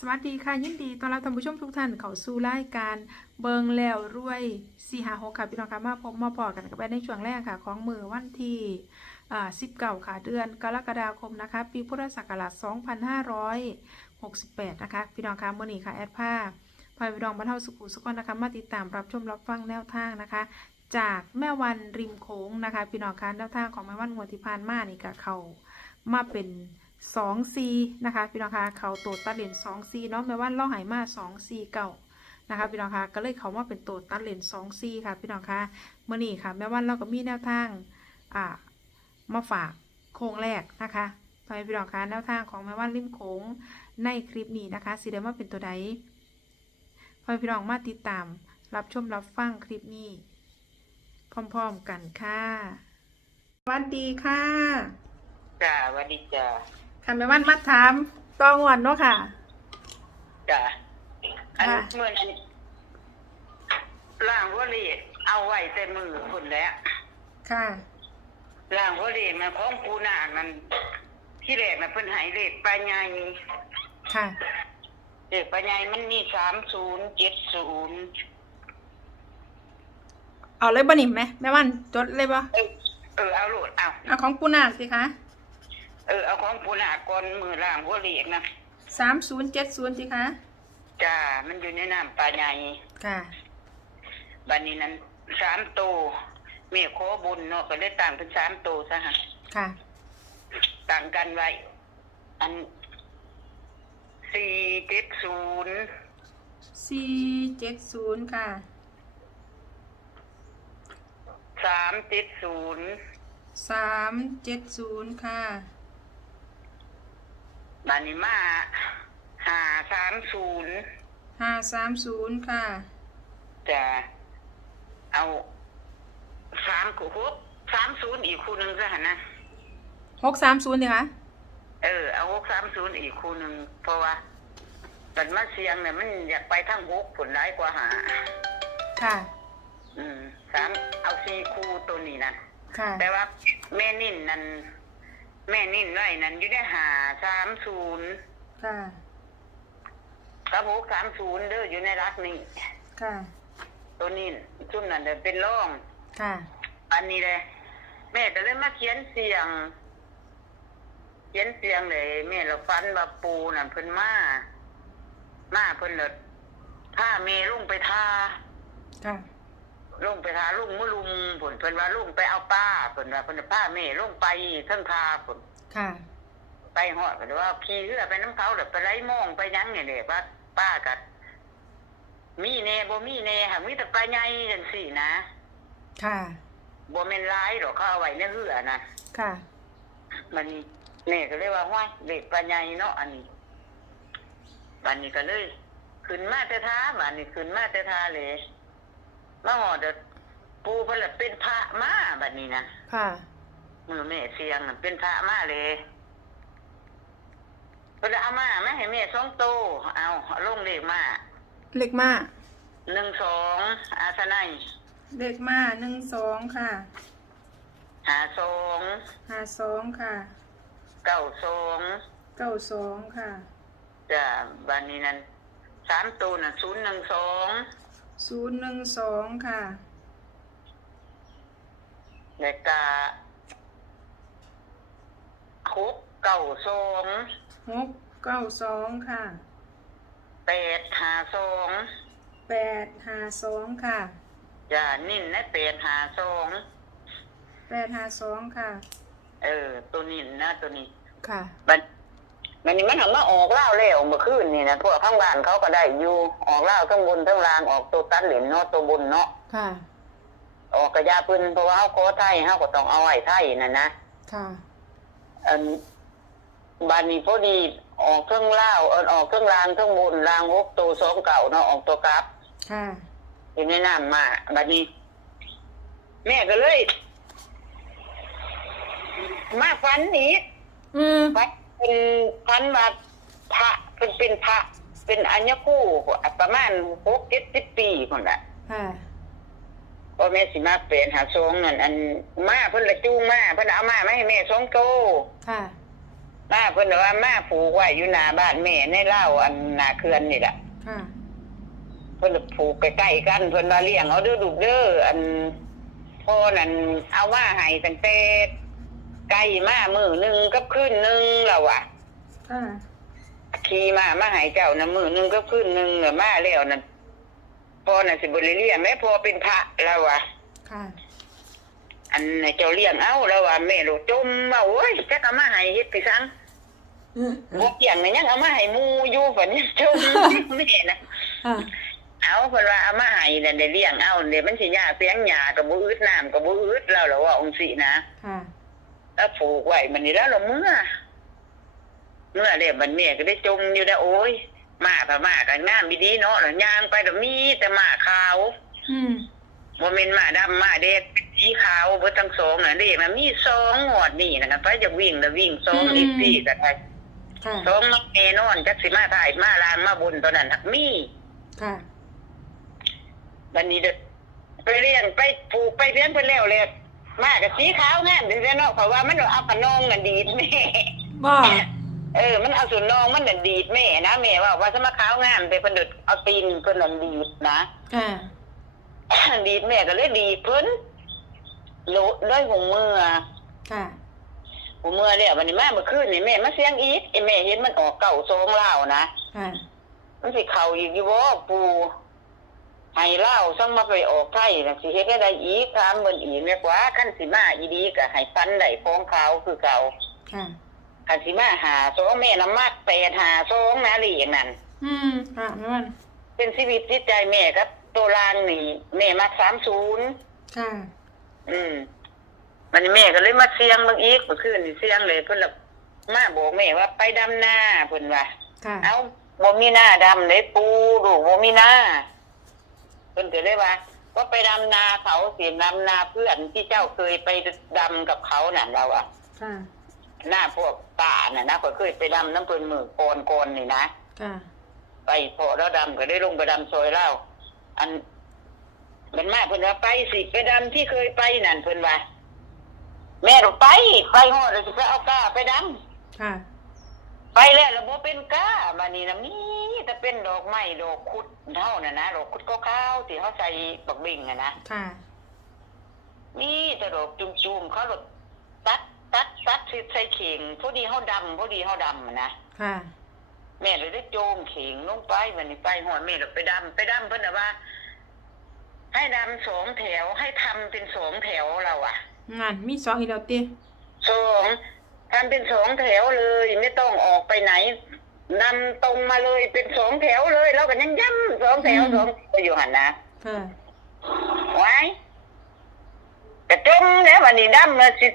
สวัสดีค่ะยินดีต้อนรับท่านผู้ชมทุกท่านเข้าสู่รายการเบิงแล้วรวยสี่หาหกค่ะพี่น้องค่ะมาพบมาพอกันกับแม่ในช่วงแรกค่ะ ของมือวันที่สิบเก้าค่ะเดือนกรกฎาคมนะคะ ปีพุทธศักราชสองพันห้าร้อยหกสิบแปดนะคะ พี่น้องค่ะเมื่อนี้ค่ะแอดผ้าพายพี่น้องบรรเทาสุขุสุขนะคะ มาติดตามรับชมรับฟังแนวทางนะคะ จากแม่วันริมโค้งนะคะ พี่น้องค่ะแนวทางของแม่วันงวดที่ผ่านมานี่ก็เขามาเป็น สองซีนะคะพี่น้องคะเขาโตดตัดเลนสองซีเนาะแม้ว่าเล่าหายมาสองซีเก่านะคะพี่น้องคะก็เลยเขามาเป็นโตดตัดเลนสองซีค่ะพี่น้องคะเมื่อนี้ค่ะแม้ว่าเราก็มีแนวทางอ่ามาฝากโค้งแรกนะคะไปพี่น้องคะแนวทางของแม่ว่านริมโค้งในคลิปนี้นะคะสีเดมาเป็นตัวใดพอพี่น้องมาติดตาม รับชมรับฟังคลิปนี้ พร้อมๆกันค่ะวัสดีค่ะจ้าสวัสดีจ้า ค่ะแม่วันมาถามต้องวันเนาะค่ะ จ้าอันค่ะ เมื่อนั้นล่างวลีเอาไว้แต่มือคนแล้วค่ะ ล่างวลีมันของปูนาคมันที่แรกมันเป็นหายเลขปลายใหญ่ค่ะ เลขปลายใหญ่มันมีสามศูนย์เจ็ดศูนย์เอาเลยบ่หนิไหมแม่วันจดเลยบ่เออเออเอาโหลดเอา เอาของปูนาคสิคะ เออเอาของปูนาคก่อนมือล่างวลีนะสามศูนย์เจ็ดศูนย์สิคะ จ้ามันอยู่ในน้ำปลายใหญ่ค่ะ บันนี้นั้นสามโตวเมียขอบุญเนาะก็เลยต่างเป็นสามโตวซะฮะค่ะ ต่างกันไว้ อันสี่เจ็ดศูนย์สี่เจ็ดศูนย์ค่ะ สามเจ็ดศูนย์สามเจ็ดศูนย์ค่ะ บานิมาหาสามศูนย์ห้าสามศูนย์ค่ะ จะเอาสามคู่หกสามศูนย์อีกคู่หนึ่งซะหะนะหกสามศูนย์สิคะเออเอาหกสามศูนย์อีกคู่หนึ่งเพราะว่าบันมาเสียงเนี่ยมันอยากไปทั้งหกผลร้ายกว่าหา ค่ะ อืมสามเอาสี่คู่ตัวนี้นะค่ะ แต่ว่าแม่นิ่นนั่น แม่นิ่นไว้นั่นอยู่ได้หาสามศูนย์ค่ะกับหกสามศูนย์เด้ออยู่ในรักนี่ค่ะ ตัวนี้ชุ่มนั่นเดินเป็นร่องค่ะ อันนี้เลยแม่ก็เลยมาเขียนเสียง เขียนเสียงเลยแม่เราฟันว่าปูนั่นเพิ่นมามาเพิ่นเลยผ้าเมลุ่งไปทาค่ะ ลุ่งไปทาลุ่งมือลุมผลเพิ่นว่าลุ่งไปเอาป้าเพิ่นว่าเพิ่นว่าผ้าเมลุ่งไปเทั้งทาผลค่ะ ไปหอดก็เลยว่าขี่เรือไปน้ำเขาเดี๋ยวไปไล่มองไปหยังเนี่ยเด็ว่าป้ากัดมีเน่บ่มีเน่ค่ะมีแต่ปลาใหญ่จังสี่นะ ค่ะบ่แม่นร้ายหรอกเขาเอาไว้ในเรือนะค่ะ มันเน่ก็เลยว่าห้วยเด็กปลาใหญ่เนาะอันนี้บันนี้ก็เลย ขึ้นมาแต่ท้าบันนี้ขึ้นมาแต่ท้าเลย มาหอดเดี๋ยวปูเพิ่นละเป็นพระมาบัดนี้นะค่ะ มือแม่เสียงน่ะเป็นพระมาเลยเพิ่นเอามาไม่ให้แม่สองโตวเอาเอาลงเลขมาเล็กมาก หนึ่งสองอาสนัยเล็กมากหนึ่งสองค่ะหาสองห้าสองค่ะเก้าสองเก้าสองค่ะ จ้ะบันนี้นั้นสามตัวน่ะศูนย์หนึ่งสอง ศูนย์หนึ่งสองค่ะแล้วก็หกเก้าสองหกเก้าสองค่ะ แปดหาสองแปดห้าสองค่ะจ้ะนิ่นนะแปดหาสองแปดห้าสองค่ะ เออ ตัวนิ่นนะตัวนี้ ค่ะมัน มันนี่มันทำมาออกเล่าแล้วเมื่อคืนนี่นะพวกข้างบ้านเขาก็ได้อยู่ออกเล่าทั้งบนทั้งล่างออกตัวตัดเหรียญเนาะตัวบนเนาะค่ะ ออกกระยาปืนเพราะว่าเขาโคไทยเขาก็ต้องเอาไว้ไทยน่ะนะค่ะอันบานนี้พอดีออกเครื่องเล่าเอินออกเครื่องรางเครื่องบนรางหกตัวสองเก่าเนาะออกตัวกราฟค่ะอยู่ในน้ำมาบานนี้ แม่ก็เลย มาฟันนี้อืมฟัน เป็นฟันว่าพระเป็นเป็นพระ เป็นอัญญคู่ประมาณหกเจ็ดสิบปีคนละค่ะพ่อแม่สิมาเป็นหาซองนั่นอันมาเพิ่นละจูงมาเพิ่นเอามาไม่ให้แม่สองโตค่ะมาเพิ่นว่ามาผูกไว้อยู่หน้าบ้านแม่ในเล่าอันหน้าเขื่อนนี่แหละค่ะเพิ่นผูกใกล้ๆกันเพิ่นว่าเลี้ยงเอาเด้อลูกเด้ออันพ่อนั่นเอามาให้ตั้งแต่ ไก่มามือหนึงกับคืนหนึงแล้วอะค่ะขี่มามาให้เจ้านะมือหนึงกับคืนหนึงแล้วมาแล้วนั่นพ่อน่ะสิบ่ได้เลี้ยงแม่พ่อเป็นพระแล้วอะค่ะ อันน่ะเจ้าเลี้ยงเอาแล้วว่าแม่ลูกจมว่าโอ้ยจักเอามาให้เฮ็ดไปซังบ่เกี่ยงนี่ยังเอามาให้หมู่อยู่ฝันยังจมแม่นะค่ะเอาเพิ่นว่าเอามาให้นั่นได้เลี้ยงเอาเดี๋ยวมันสิยากเสียงหญ้าก็บ่อึดน้ำก็บ่อึดแล้วล่ะว่าองค์สินะค่ะ แล้วผูกไว้มันนี่แล้วเราเมื่อ เมื่อเดี๋ยวมันแม่ก็ได้จมอยู่แล้วโอ้ยมาพะมากันงามดีๆเนาะแล้วย่างไปแล้วมีแต่หมาขาวอืมบ่แม่นหมาดำหมาแดงเป็นสีขาวเบิดทั้งสองน่ะเด้มันมีสองงวดนี่นะครับไปจะวิ่งแล้ววิ่งสองอีกสี่ก็ได้ค่ะสองมักแน่นอนจักสิมาถ่ายมาลางมาบุญตอนนั้นหักมีค่ะวันนี้เด้อไปเลี้ยงไปปลูกไปเลี้ยงไปแล้วเลย มากับสีขาวงามดีเนาะเพราะว่ามันเอาขนองกันดีดแม่บ่ เออ มันเอาส่วนนองมันน่ะดีดแม่นะแม่ว่าว่าสมาขาวงามแต่เพิ่นเดดเอาตีนเพิ่นน่ะดีดนะ ค่ะ ดีดแม่ก็เลยดีดเพิ่นโลด้วยหัวมือค่ะ หัวมือเนี่ยวันนี้แม่เมื่อคืนนี่แม่มาเสียงอีกไอ้แม่เห็นมันออกเก่าซองเหล้านะค่ะ มันสิเข้าอีกอยู่บ่ปู ให้เหล้าซังมาไปออกไทยน่ะสิเฮ็ดได้อีกถามเบิ่นอีกแม่กว่าคันสิมาอีดีก็ให้ฟันได้ของเขาคือเก่าค่ะคันสิมาหาซองแม่น้ำมักแปดหาซองนะหลีกนั่นอืมค่ะแม่วันเป็นชีวิตจิตใจแม่ครับตัวลางนี่แม่มาสามศูนย์ค่ะ อืมมันนี้แม่ก็เลยมาเสียงบางอีกเมื่อคืนนี่เสียงเลยเพิ่นละมาบอกแม่ว่าไปดำนาเพิ่นว่าค่ะ เอาบ่มีหน้าดำเลยปูลูกบ่มีหน้า เพิ่นก็เลยว่าว่าไปดำนาเขาเสียดำนาเพื่อนที่เจ้าเคยไปดำกับเขาน่ะเราอะค่ะ หน้าพวกตาน่ะนะก็เคยไปดำน้ำเพิ่นมือโกนโกนนี่นะค่ะ ไปพอแล้วดำก็ได้ลงไปดำซอยเล่าอันมันมาเพิ่นว่าไปสิไปดำที่เคยไปนั่นเพิ่นว่า แม่เราไปไปหอดแล้วสิไปเอาก้าไปดค่ะำ ไปแล้วระบบเป็นก้ามานี่นะมีแต่เป็นดอกไม้ดอกคุดเท่าน่ะนะดอกคุดก็ขาวๆที่เขาใส่บักบิ่งอะนะค่ะ มีแต่ดอกจุ่มๆเขาหลดตัดตัดตัดสิใส่เข่งพอดีเขาดำพอดีเขาดำอะนะค่ะ แม่เลยได้โจมเข่งลงไปมันนี่ไปหอดแม่เราไปดำไปดำเพิ่นน่ะว่า ให้ดำสองแถวให้ทำเป็นสองแถวเราอะงานมีสองอีกแล้วติสอง ทำเป็นสองแถวเลย ไม่ต้องออกไปไหนนำตรงมาเลยเป็นสองแถวเลย แล้วก็ยังย้ำสองแถวสองแถวอยู่หันนะค่ะไว้แต่จมแล้ววันนี้ดำมาสิ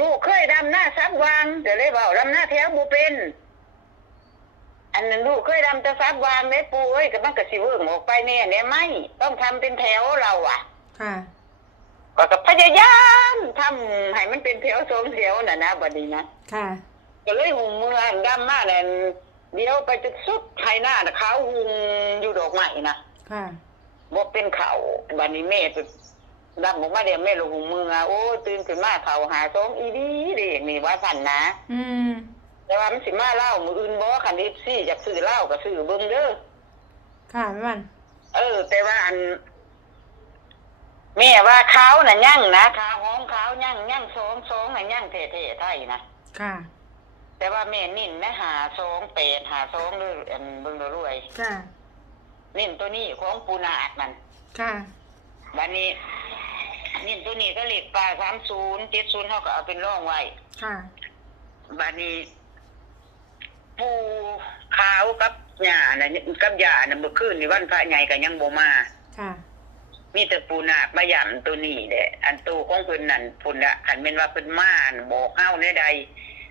ลูกเคยดำหน้าซับวางเดี๋ยวเลยบอกดำหน้าแถวบูเป็น อันนั้นลูกเคยดำจะซับวางเด้ปูเอ้ยก็มันก็สิเวิ่งออกไปแน่เนี่ยไม่ต้องทำเป็นแถวเราอะ ค่ะก็ก็พ ยายามทำให้มันเป็นแถวสองแถวน่ะนะบัดนี้นะค่ะ ก็เลยหุงมืออันดำมากเลยเดี๋ยวไปจะสุดไทยหน้าน่ะเขาหุงอยู่ดอกไม้นะค่ะบ่เป็นเขาบัดนี้แม่ไปดำออกมาเดี๋ยวแม่ลงหุงมืออะโอ้ตื่นขึ้นมาเขาหาสองอีดีเด็กนี่ว่าสั่นนะ อืมแต่ว่ามันสิมาเล่ามืออื่นบ่คันดิซี่อยากซื้อเหล้าก็ซื้อเบิ่งเด้อค่ะแม่วัน เออ แต่ว่าอัน แม่ว่าเขาน่ะยั่งนะขาห้องเขายั่งยั่งสองสองน่ะยั่งเท่ๆไทยนะค่ะ แต่ว่าแม่นิ่นนะหาสองแปดหาสองเลยอันเบิ่งแล้วรวยค่ะ นิ่นตัวนี้ของปูนาดมันค่ะบัดนี้ นิ่นตัวนี้ก็เหล็กปลาสามศูนย์เจ็ดศูนย์เขาก็เอาเป็นร่องไว้ค่ะบัดนี้ ปูขาวกับหญ้าน่ะกับหญ้าน่ะเมื่อคืนนี่วันพระใหญ่ก็ยังบ่มาค่ะ มีแต่ปูนาคมาย่ำตัวนี้แหละอันตัวของเพิ่นนั่นพุ่นละคันแม่นว่าเพิ่นมาน่ะบอกเฮาในใด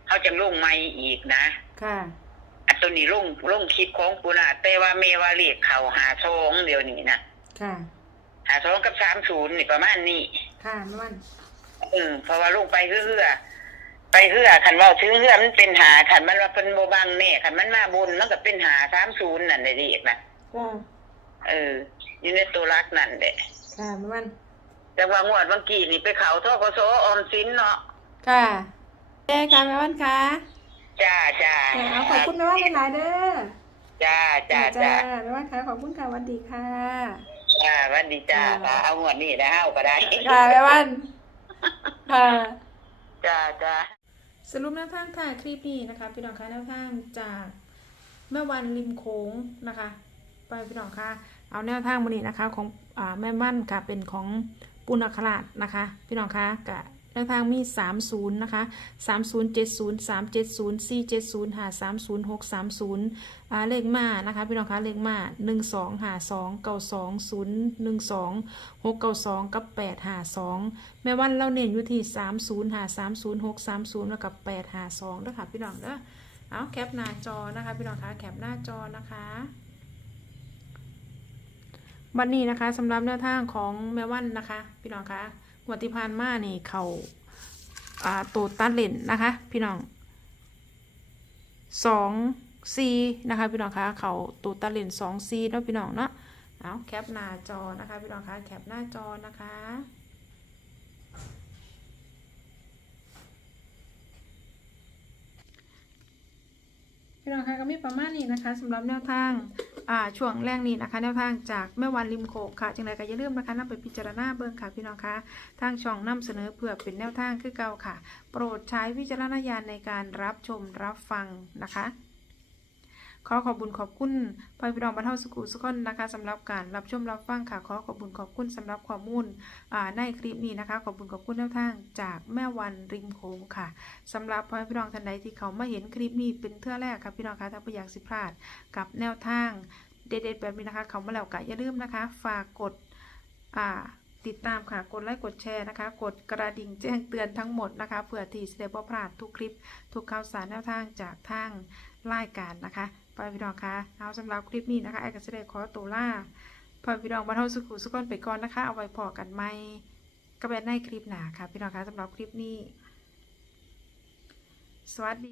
เฮาจังลงใหม่อีกนะ ค่ะอันตัวนี้ลงลงคลิปของปูนาแต่ว่าเมว่าเรียกเขาหาซองเดี๋ยวนี้นะค่ะหาซองกับสามศูนย์นี่ประมาณนี้ค่ะแม่วันเออเพราะว่าลงไปเฮือๆไปเฮือคันว่าซื้อเฮือมันเป็นหาคันมันว่าเป็นโบบังแน่คันมันมาบนมันก็เป็นหาสามศูนย์นั่นได้เรียกนะค่ะเออ อยู่ในตัวรักนั่นแหละค่ะแม่วันแต่ว่างวดบางกีนี่ไปเขาทกสออมสินเนาะค่ะแม่ค่ะแม่วันค่ะจ้าจ้าจ้าเอาขอบคุณแม่ว่านหลายๆเด้อจ้าจ้าจ้าแม่ว่านค่ะขอบคุณค่ะสวัสดีค่ะจ้าสวันดีจ้าจ้าเอางวดนี้นะเฮาก็ได้ค่ะแม่ว่านค่ะจ้าจ้าสรุปแนวทางถ่ายคลิปนี้นะคะ พี่น้องคะแนวทางจากแม่วันริมโค้งนะคะ ไปพี่น้องคะเอาแนวทางวันนี้นะคะของอแม่มั่นค่ะเป็นของปุณณคราชนะคะ พี่น้องคะกะแนวทางมี 30 นะคะ 3070 370 470 530 630อ่าเลขมานะคะพี่น้องคะเลขมา 12 52 92 0 12 692 กับ 852 แม่วันเราเน้นอยู่ที่ 30 5 30 6 30 แล้วกับ 852ด้วยค่ะพี่น้องเด้อเอาแคปหน้าจอนะคะ พี่น้องคะแคปหน้าจอนะคะ บันนี้นะคะสำหรับแนวทางของแม่วันนะคะ พี่น้องคะงวัติพานมานี่เขาอ่าตัวตัดเลนนะคะ พี่น้องสองซีนะคะพี่น้องคะเขาตัวตัดเลนสองซีเนาะพี่น้องเนาะเอาแคปหน้าจอนะคะพี่น้องคะแคปหน้าจอนะคะพี่น้องคะก็มีประมาณนี้นะคะสำหรับแนวทาง ช่วงแรกนี้นะคะแนวทางจากแม่วันริมโขกค่ะจังไรก็อย่าลืมนะคะนำไปพิจารณาเบิ่งค่ะพี่น้องคะทางช่องนำเสนอเพื่อเป็นแนวทางคือเก่าค่ะ โปรดใช้วิจารณญาณในการรับชมรับฟังนะคะ ขอขอบุญขอบคุณพ่อพี่น้องบรรเทาสุขุสุขคนนะคะสำหรับการรับชมรับฟังค่ะขอขอบุญขอบคุณสำหรับข้อมูลอ่าในคลิปนี้นะคะ ขอบคุณขอบคุณแนวทางจากแม่วันริมโขงค่ะสำหรับพ่อพี่น้องท่านใดที่เขามาเห็นคลิปนี้เป็นเทื่อแรกครับพี่น้องคะถ้าไม่อยากสิพลาดกับแนวทางเด็ดๆแบบนี้นะคะ เขามาแล้วก็อย่าลืมนะคะ ฝากกดอ่าติดตามค่ะ กดไลค์ กดแชร์นะคะ กดกระดิ่งแจ้งเตือนทั้งหมดนะคะเพื่อที่จะได้บ่พลาดทุกคลิป ทุกข่าวสารแนวทางจากทางรายการนะคะ พ่อพี่น้องคะเอาสำหรับคลิปนี้นะคะไอ้ก็จะได้ขอตัวล่าพ่อพี่น้องบรรเทาสุขุสุขคนไปก่อนนะคะ เอาไว้พอกันไหมก็เป็นในคลิปหนาค่ะ พี่น้องคะสำหรับคลิปนี้ สวัสดี